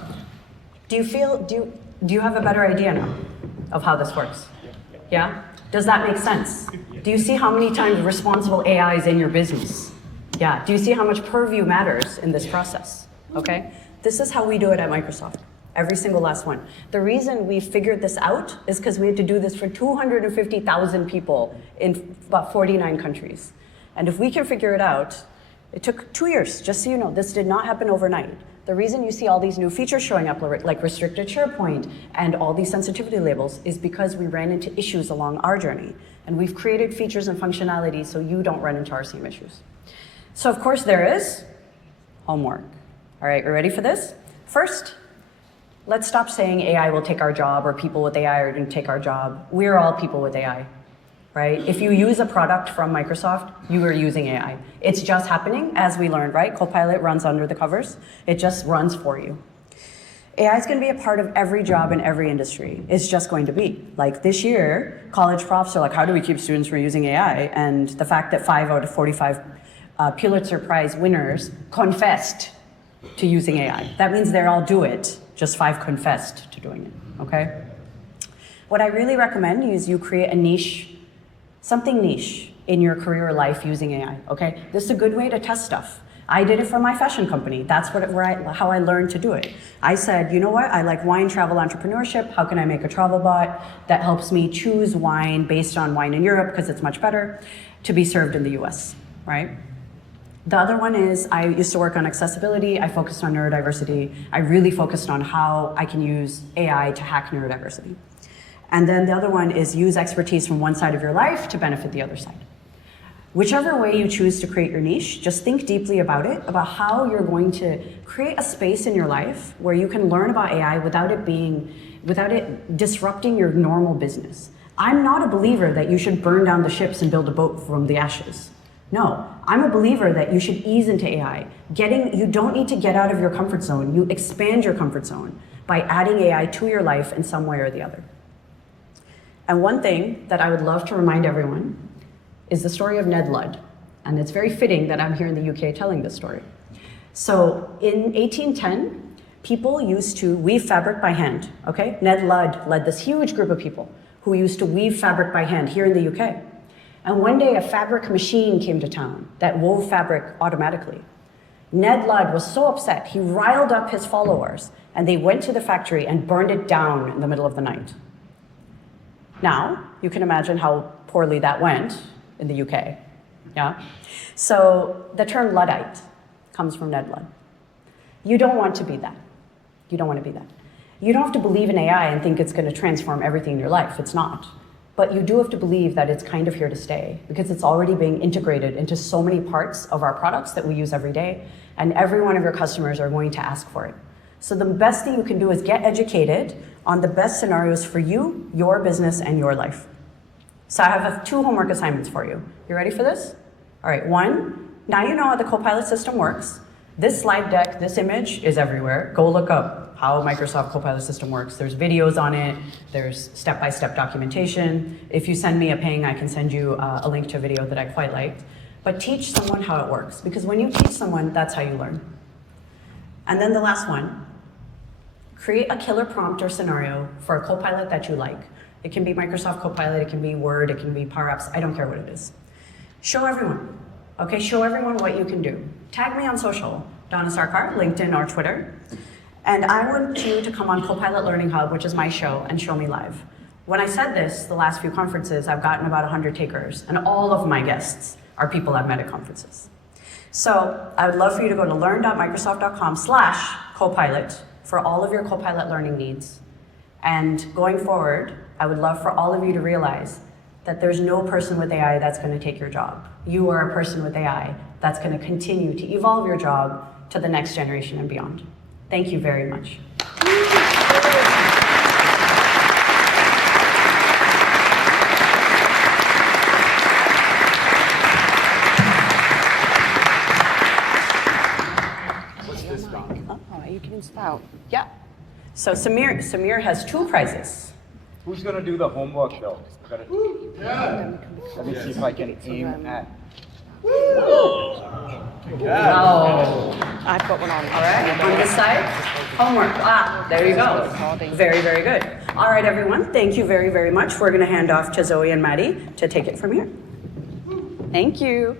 do you have a better idea now of how this works? Yeah? Does that make sense? Do you see how many times responsible AI is in your business? Yeah. Do you see how much Purview matters in this process? Okay? This is how we do it at Microsoft. Every single last one. The reason we figured this out is because we had to do this for 250,000 people in about 49 countries. And if we can figure it out, it took 2 years, just so you know. This did not happen overnight. The reason you see all these new features showing up, like restricted SharePoint and all these sensitivity labels, is because we ran into issues along our journey. And we've created features and functionality so you don't run into our same issues. So of course there is homework. All right, you ready for this? First, let's stop saying AI will take our job or people with AI are going to take our job. We're all people with AI, right? If you use a product from Microsoft, you are using AI. It's just happening as we learned, right? Copilot runs under the covers. It just runs for you. AI is going to be a part of every job in every industry. It's just going to be. Like this year, college profs are like, how do we keep students from using AI? And the fact that 5 out of 45 Pulitzer Prize winners confessed to using AI. That means they all do it. Just 5 confessed to doing it, okay? What I really recommend is you create a niche, something niche in your career or life using AI, okay? This is a good way to test stuff. I did it for my fashion company. That's how I learned to do it. I said, you know what? I like wine travel entrepreneurship. How can I make a travel bot that helps me choose wine based on wine in Europe, because it's much better, to be served in the US, right? The other one is I used to work on accessibility. I focused on neurodiversity. I really focused on how I can use AI to hack neurodiversity. And then the other one is use expertise from one side of your life to benefit the other side. Whichever way you choose to create your niche, just think deeply about it, about how you're going to create a space in your life where you can learn about AI without it disrupting your normal business. I'm not a believer that you should burn down the ships and build a boat from the ashes. No, I'm a believer that you should ease into AI. You don't need to get out of your comfort zone. You expand your comfort zone by adding AI to your life in some way or the other. And one thing that I would love to remind everyone is the story of Ned Ludd. And it's very fitting that I'm here in the UK telling this story. So in 1810, people used to weave fabric by hand, okay? Ned Ludd led this huge group of people who used to weave fabric by hand here in the UK. And one day a fabric machine came to town that wove fabric automatically. Ned Ludd was so upset, he riled up his followers and they went to the factory and burned it down in the middle of the night. Now, you can imagine how poorly that went in the UK, yeah? So the term Luddite comes from Ned Ludd. You don't want to be that. You don't want to be that. You don't have to believe in AI and think it's going to transform everything in your life. It's not. But you do have to believe that it's kind of here to stay because it's already being integrated into so many parts of our products that we use every day, and every one of your customers are going to ask for it. So the best thing you can do is get educated on the best scenarios for you, your business, and your life. So I have 2 homework assignments for you. You ready for this? All right, 1, now you know how the Copilot system works. This slide deck, this image is everywhere. Go look up how Microsoft Copilot system works. There's videos on it. There's step-by-step documentation. If you send me a ping, I can send you a link to a video that I quite liked. But teach someone how it works, because when you teach someone, that's how you learn. And then the last one, create a killer prompt or scenario for a Copilot that you like. It can be Microsoft Copilot, it can be Word, it can be Power Apps, I don't care what it is. Show everyone, okay? Show everyone what you can do. Tag me on social, Dona Sarkar, LinkedIn or Twitter. And I want you to come on Copilot Learning Hub, which is my show, and show me live. When I said this, the last few conferences, I've gotten about 100 takers, and all of my guests are people I've met at conferences. So I would love for you to go to learn.microsoft.com/Copilot for all of your Copilot learning needs. And going forward, I would love for all of you to realize that there's no person with AI that's going to take your job. You are a person with AI that's going to continue to evolve your job to the next generation and beyond. Thank you very much. What's this round? Oh, you can spout. Yeah. So Samir has 2 prizes. Who's gonna do the homework though? Let me see if I can aim at. Wow. I've got one on. All right, on this side, homework. There you go. Very, very good. All right, everyone, thank you very, very much. We're going to hand off to Zoe and Maddie to take it from here. Thank you.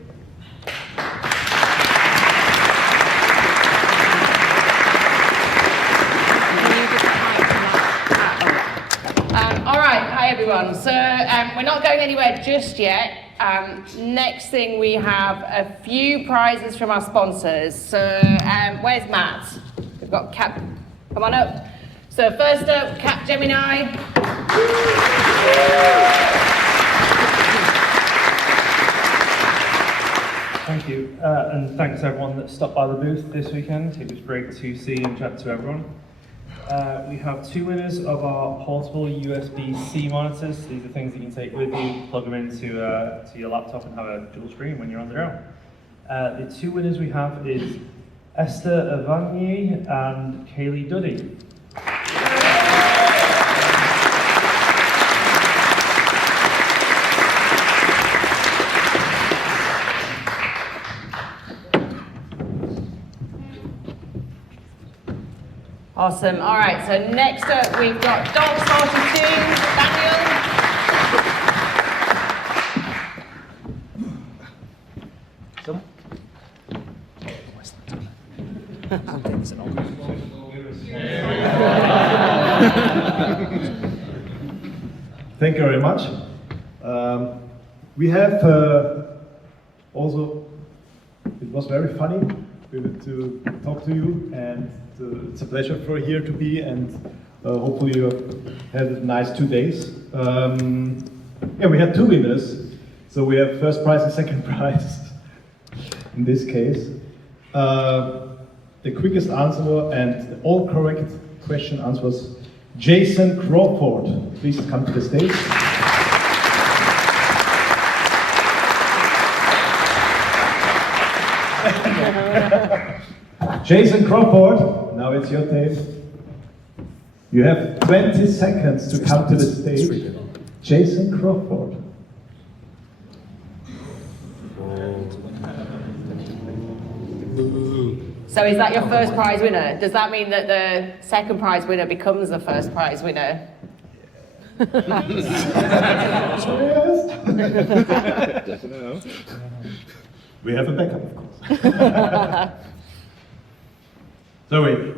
All right, hi everyone. So we're not going anywhere just yet. Next thing, we have a few prizes from our sponsors. So where's Matt? We've got Cap. Come on up. So first up, Cap Gemini. Thank you, and thanks everyone that stopped by the booth this weekend. It was great to see and chat to everyone. We have 2 winners of our portable USB-C monitors. These are things that you can take with you, plug them into to your laptop and have a dual screen when you're on the road. The 2 winners we have is Esther Avanier and Kaylee Duddy. Awesome. All right, so next up we've got Dog 42, Daniel. Thank you very much. We have also, it was very funny to talk to you, and it's a pleasure for here to be, and hopefully you have had a nice 2 days. Yeah, we had 2 winners, so we have first prize and second prize in this case. The quickest answer and the all correct question answer was Jason Crawford. Please come to the stage. Jason Crawford, now it's your turn. You have 20 seconds to come to the stage. Jason Crawford. So is that your first prize winner? Does that mean that the second prize winner becomes the first prize winner? We have a backup, of course. Sorry,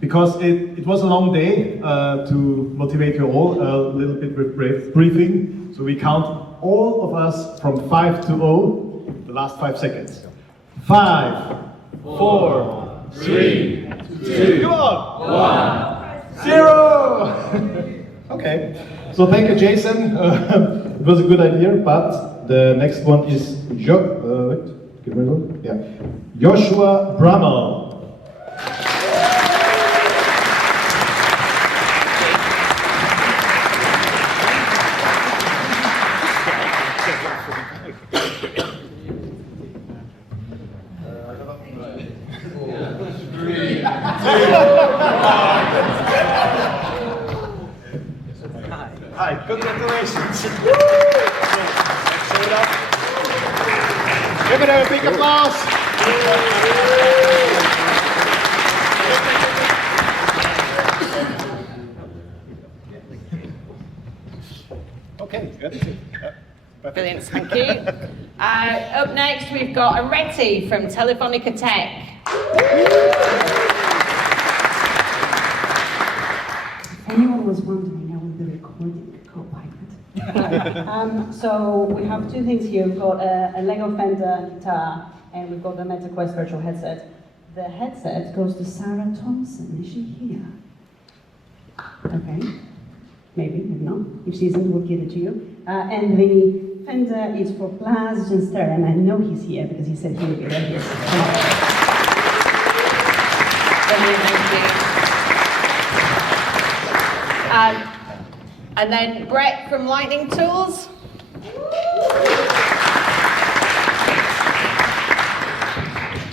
because it was a long day to motivate you all, a little bit with briefing. So we count all of us from 5 to 0, the last 5 seconds. 5, 4, 3, 2, come on! 1, 0! Okay, so thank you, Jason. It was a good idea, but the next one is Joshua Brummel. Hi, congratulations. Give it a big applause. Okay, good. Brilliant, thank you. Up next, we've got Areti from Telefonica Tech. If anyone was wondering, I will be recording Copilot. So we have 2 things here. We've got a Lego Fender guitar, and we've got the MetaQuest virtual headset. The headset goes to Sarah Thompson. Is she here? Okay. Maybe not. If she isn't, we'll give it to you. And the Fender is for Plaz Genster, and I know he's here because he said he would be right here. And then Brett from Lightning Tools.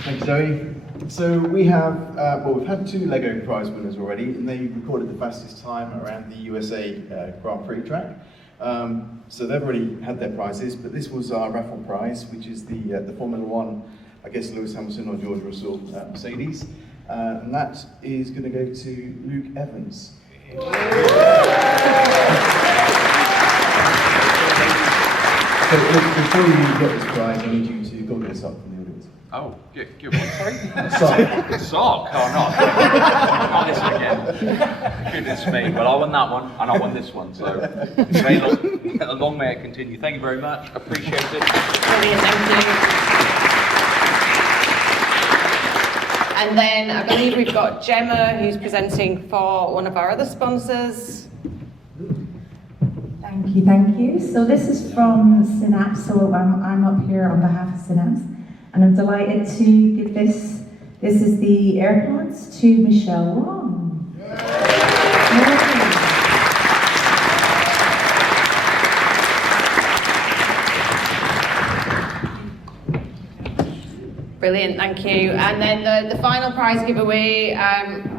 Thanks, Zoe. So we have, well, we've had 2 Lego prize winners already, and they recorded the fastest time around the USA Grand Prix track. So they've already had their prizes, but this was our raffle prize, which is the Formula One, I guess Lewis Hamilton or George Russell Mercedes, and that is going to go to Luke Evans. So before you get this prize, I need you to go get us up from the audience. Oh, give one, sorry? Sark, oh no. Not this again. Goodness me. Well, I won that one, and I won this one, so long may it continue. Thank you very much. Appreciate it. Brilliant, thank you. And then I believe we've got Gemma, who's presenting for one of our other sponsors. Thank you, thank you. So this is from Synapse, so I'm up here on behalf of Synapse, and I'm delighted to give this is the AirPods to Michelle Wong. Brilliant, thank you. And then the final prize giveaway,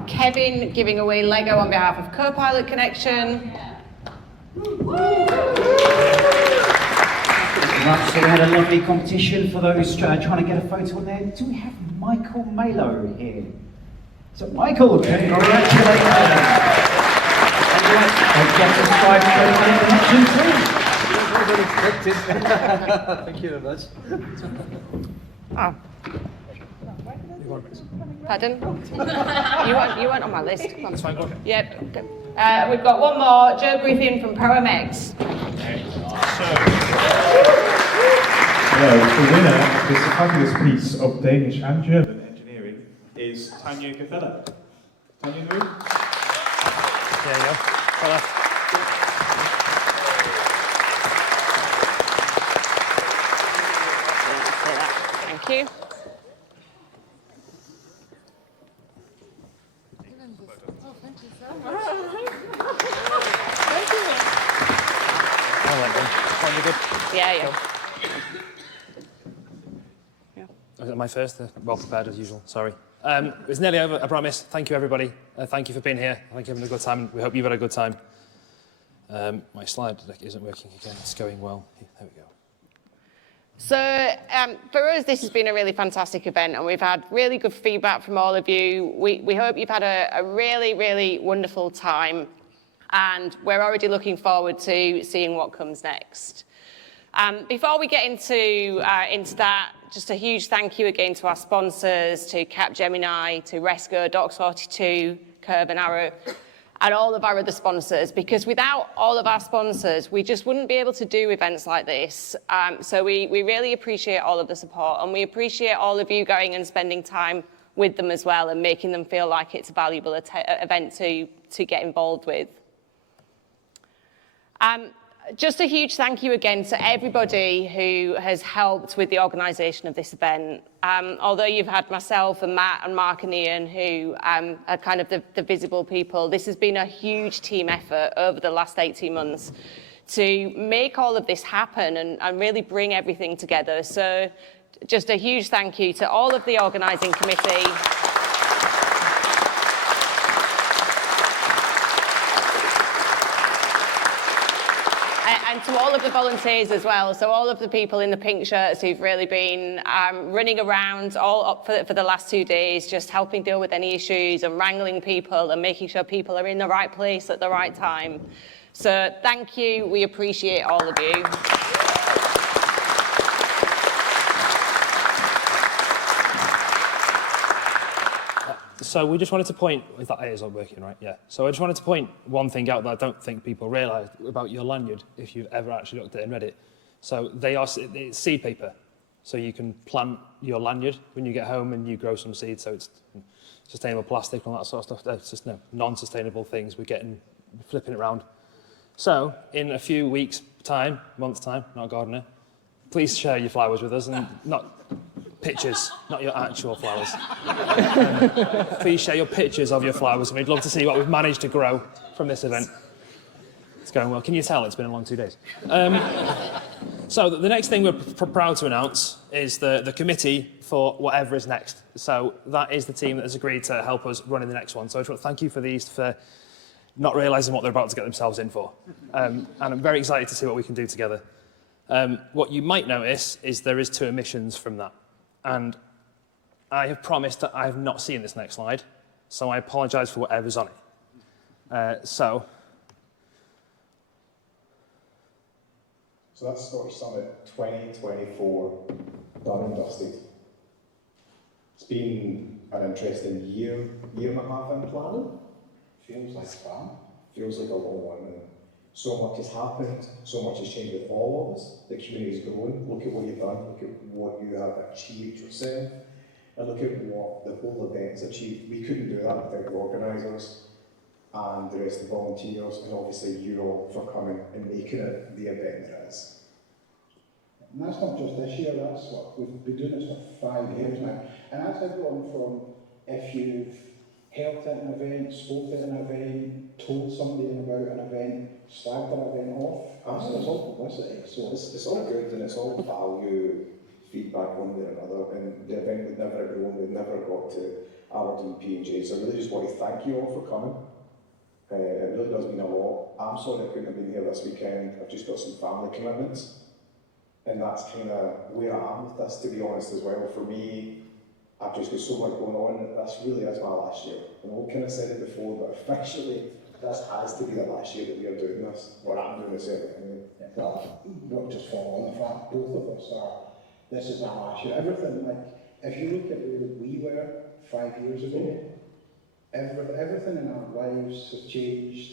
Kevin giving away Lego on behalf of Copilot Connection. Right, so we had a lovely competition for those trying to get a photo on there. Do we have Michael Malo here? So Michael, congratulations. And get subscribed to Copilot Connection too. Thank you very much. Oh. Pardon? You weren't on my list. That's fine, go on. Yep. We've got one more, Joe Griffin from PoemX. Hello, the winner of this fabulous piece of Danish and German engineering is Tanya Gafella. Tanya, in the room? There you go. Fella. Thank you. Yeah, yeah. Was it my first? Well prepared as usual, sorry. It's nearly over, I promise. Thank you, everybody. Thank you for being here. Thank you for having a good time. We hope you've had a good time. My slide deck isn't working again. It's going well. There we go. So for us, this has been a really fantastic event, and we've had really good feedback from all of you. We hope you've had a really, really wonderful time, and we're already looking forward to seeing what comes next. Before we get into that, just a huge thank you again to our sponsors, to Capgemini, to Resco, Docs42, Curve and Arrow, and all of our other sponsors, because without all of our sponsors, we just wouldn't be able to do events like this. So we really appreciate all of the support, and we appreciate all of you going and spending time with them as well and making them feel like it's a valuable event to get involved with. Just a huge thank you again to everybody who has helped with the organisation of this event. Although you've had myself and Matt and Mark and Ian who are kind of the visible people, this has been a huge team effort over the last 18 months to make all of this happen and really bring everything together. So just a huge thank you to all of the organising committee. And to all of the volunteers as well, so all of the people in the pink shirts who've really been running around all up for the last 2 days, just helping deal with any issues and wrangling people and making sure people are in the right place at the right time. So thank you, we appreciate all of you. So we just wanted to point, if that is not working, right? Yeah. So I just wanted to point one thing out that I don't think people realise about your lanyard, if you've ever actually looked at it and read it. So it's seed paper. So you can plant your lanyard when you get home and you grow some seeds. So it's sustainable plastic and all that sort of stuff. It's just non-sustainable things. We're flipping it around. So in a few weeks' time, months' time, not a gardener, please share your flowers with us, and not pictures, not your actual flowers. Please share your pictures of your flowers, and we'd love to see what we've managed to grow from this event. It's going well. Can you tell it's been a long 2 days? So the next thing we're proud to announce is the committee for whatever is next. So that is the team that has agreed to help us run in the next one. So I just want to thank you for these, for not realising what they're about to get themselves in for. And I'm very excited to see what we can do together. What you might notice is there is 2 emissions from that. And I have promised that I have not seen this next slide, so I apologise for whatever's on it. So that's Scottish Summit 2024, done and dusted. It's been an interesting year and a half in planning. Feels like fun, feels like a long one. And so much has happened, so much has changed with all of us. The community's grown. Look at what you've done, look at what you have achieved yourself, and look at what the whole event's achieved. We couldn't do that without the organisers. and the rest of the volunteers, and obviously you all for coming and making it the event that it is. And that's not just this year, that's what we've been doing this for 5 years now. And that's everyone from if you've helped at an event, spoke at an event, told somebody about an event, slagged an event off. It's all publicity. So it's all good and it's all value feedback one way or another, and the event would never have grown, we'd never got to Aberdeen P&J. So I really just want to thank you all for coming. It really does mean a lot. I'm sorry I couldn't have been here this weekend. I've just got some family commitments. And that's kind of where I am with this, to be honest, as well. For me, I've just got so much going on. This really is my last year. I know I kind of said it before, but officially, this has to be the last year that we are doing this, or I'm doing this anyway. Well, not just fall on the fact, both of us are, this is our last year. Everything, like, if you look at where we were 5 years ago, everything in our lives has changed.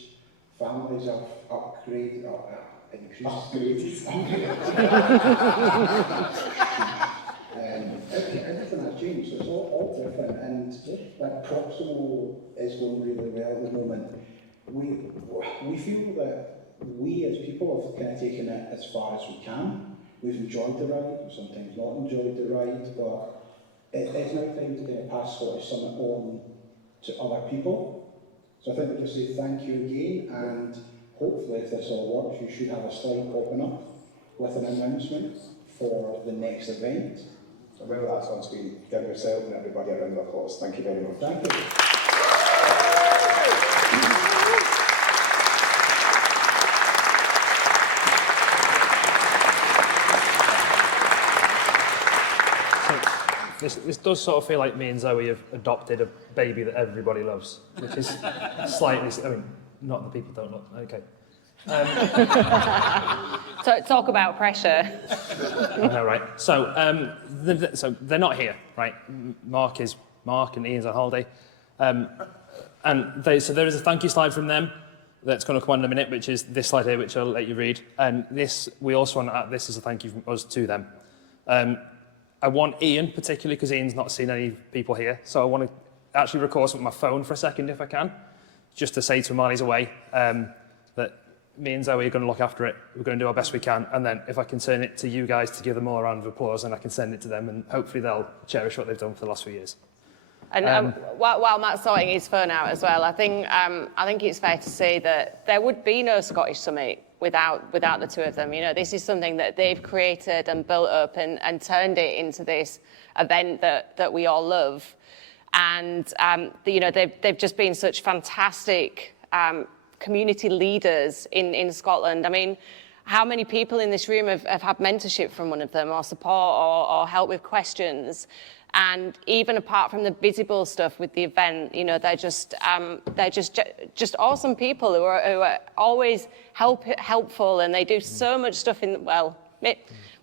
Families have upgraded, increased. Everything has changed, so it's all different, and like Proximal is going really well at the moment. We feel that we as people have kind of taken it as far as we can. We've enjoyed the ride, we've sometimes not enjoyed the ride, but it's now time to kind of pass Scottish Summit on to other people. So I think we just say thank you again, and hopefully if this all works, you should have a slide popping up with an announcement for the next event. So whether that's on screen, give yourself and everybody a round of applause. Thank you very much. Thank you. This does sort of feel like me and Zoe have adopted a baby that everybody loves, which is slightly, I mean, not that people don't love, okay. So talk about pressure. I know, right? So, so they're not here, right? Mark and Ian's on holiday. So there is a thank you slide from them that's going to come on in a minute, which is this slide here, which I'll let you read. And this, we also want to add this as a thank you from us to them. I want Ian, particularly because Ian's not seen any people here, so I want to actually record something on my phone for a second if I can, just to say to him while he's away that me and Zoe are going to look after it, we're going to do our best we can, and then if I can turn it to you guys to give them all a round of applause, and I can send it to them, and hopefully they'll cherish what they've done for the last few years. And while Matt's sorting his phone out as well, I think it's fair to say that there would be no Scottish Summit without the two of them. You know, this is something that they've created and built up and turned it into this event that we all love. And you know, they've just been such fantastic community leaders in Scotland. I mean, how many people in this room have had mentorship from one of them, or support, or help with questions? And even apart from the visible stuff with the event, you know, they're just awesome people who are always helpful, and they do so much stuff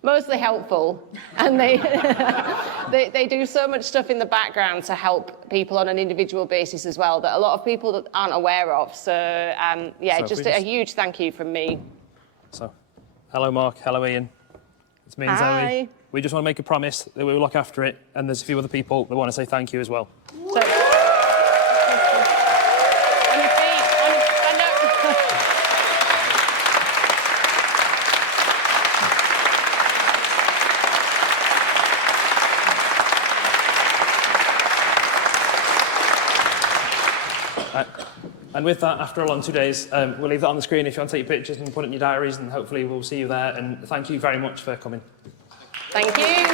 mostly helpful, and they do so much stuff in the background to help people on an individual basis as well that a lot of people aren't aware of. So yeah, so just a huge thank you from me. So, hello Mark, hello Ian. It's me and Zoe. We just want to make a promise that we will look after it, and there's a few other people that want to say thank you as well. So, on your feet, stand up. And with that, after a long 2 days, we'll leave that on the screen if you want to take pictures and put it in your diaries, and hopefully we'll see you there. And thank you very much for coming. Thank you.